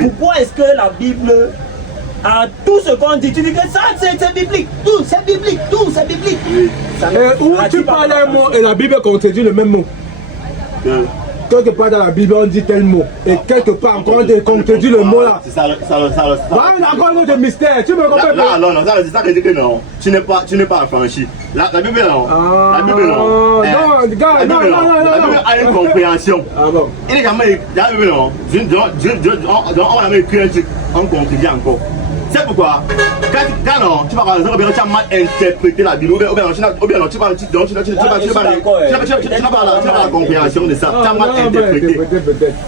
Pourquoi est-ce que la Bible a tout ce qu'on dit? Tu dis que ça c'est biblique, tout c'est biblique, tout c'est biblique. Où tu parles un mot et la Bible contredit le même mot. Quelque part dans la Bible on dit tel mot et quelque part encore on contredit le mot là. C'est ça. Voilà, encore un autre mystère. Tu me comprends pas? Non, c'est ça que je dis que non. Tu n'es pas affranchi. La Bible non. La Bible non. Non, La Bible a une compréhension. Ah bon? Il est jamais la Bible non. On a écrit un truc, on contredit encore. C'est pourquoi quand non, tu vas par exemple tu as mal interprété la Bible ou bien tu vas la compréhension de ça. Tu as mal interprété.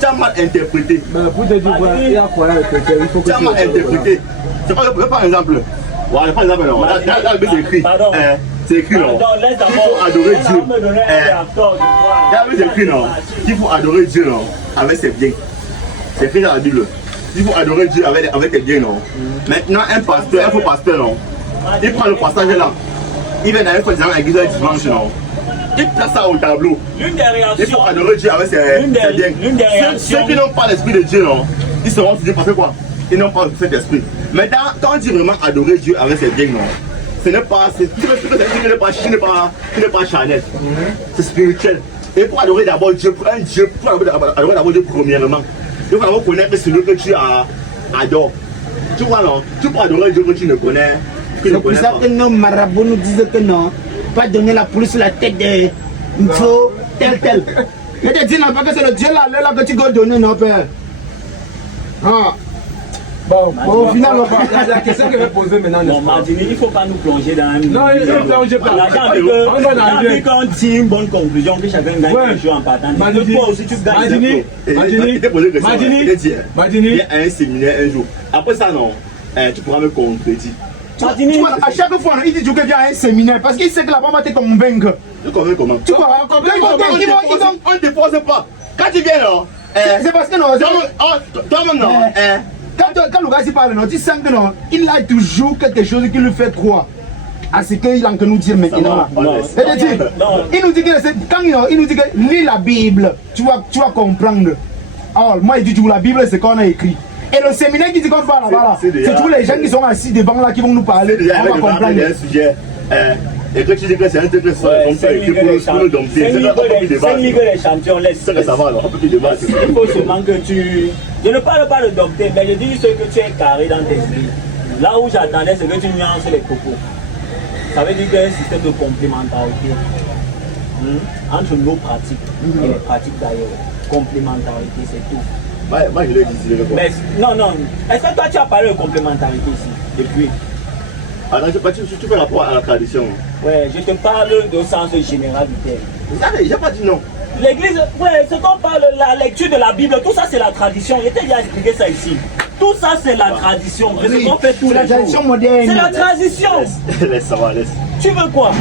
Tu as mal interprété. Mais pour te dire il y a quoi avec quelqu'un, il faut que tu as mal interprété. C'est par exemple. Voilà, par exemple, non. Là, c'est écrit. C'est écrit, non. Il faut adorer Dieu. Là, c'est écrit, non. Il faut adorer Dieu, non. Avec ses biens. C'est écrit dans la Bible. Il faut adorer Dieu avec tes biens, non. Maintenant, un faux pasteur, non. Il prend le passage là. Il vient dans une fois disant l'église dimanche, non. Il place ça au tableau. L'une des réactions. Il faut adorer Dieu avec ses biens. L'une des réactions. Ceux qui n'ont pas l'esprit de Dieu, non. Ils seront toujours parce que quoi? Ils n'ont pas cet esprit. Maintenant, quand on dit vraiment adorer Dieu avec ses biens, non. Ce n'est pas. Tu n'es pas charnel. C'est spirituel. Et pour adorer d'abord Dieu, pour adorer d'abord Dieu premièrement, il faut d'abord connaître celui que tu adores. Tu vois non? Tu peux adorer Dieu que tu ne connais. C'est pour ça que nos marabouts nous disent que non, pas donner la poule sur la tête de Nso, tel. Je te dis non, pas que c'est le Dieu là que tu dois donner, non, père. Ah. Bon, Au final, la question que je vais poser maintenant. Non, Martini, il ne faut pas nous plonger dans un. Non, il ne plonge pas. J'ai envie qu'on tire une bonne conclusion, que chacun gagne quelque chose en partant. Toi aussi, tu gagnes. Madini, il y a un séminaire un jour. Après ça, non, tu pourras me contredire. À chaque fois, il dit qu'il y a un séminaire parce qu'il sait que la maman va te convaincre. Tu convaincs comment? Tu vois, on ne dépose pas. Quand tu viens, non, c'est parce que non, toi-même, non. Quand le gars s'y parle, non, tu sens que non, il a toujours quelque chose qui lui fait croire à ce qu'il a que nous dire maintenant. Il nous dit que quand il nous dit que lis la Bible, tu vas comprendre. Alors, moi, il dit que la Bible, c'est qu'on a écrit. Et le séminaire qui dit qu'on va là-bas, c'est tous les gens qui sont assis devant là qui vont nous parler. On va comprendre. Et que tu dis que c'est un truc que pour nous dompter. C'est une ligue des champions, laisse. Ça va, alors, on peut plus débattre. Il faut seulement que tu. Je ne parle pas de dompter, mais je dis ce que tu es carré dans tes idées. Là où j'attendais, c'est que tu nuances les propos. Ça veut dire qu'il y a un système de complémentarité entre nos pratiques et les pratiques d'ailleurs. Complémentarité, c'est tout. Moi, je l'ai dit. Mais non. Est-ce que toi, tu as parlé de complémentarité ici depuis? Alors, tu fais rapport à la tradition. Ouais, je te parle au sens général du terme. J'ai pas dit non. L'église, ouais, ce qu'on parle, la lecture de la Bible, tout ça c'est la tradition. Je t'ai déjà expliqué ça ici. Tout ça c'est la tradition. C'est ce qu'on fait tous les jours. C'est la tradition moderne. C'est la tradition. Laisse, ça va, laisse. Tu veux quoi?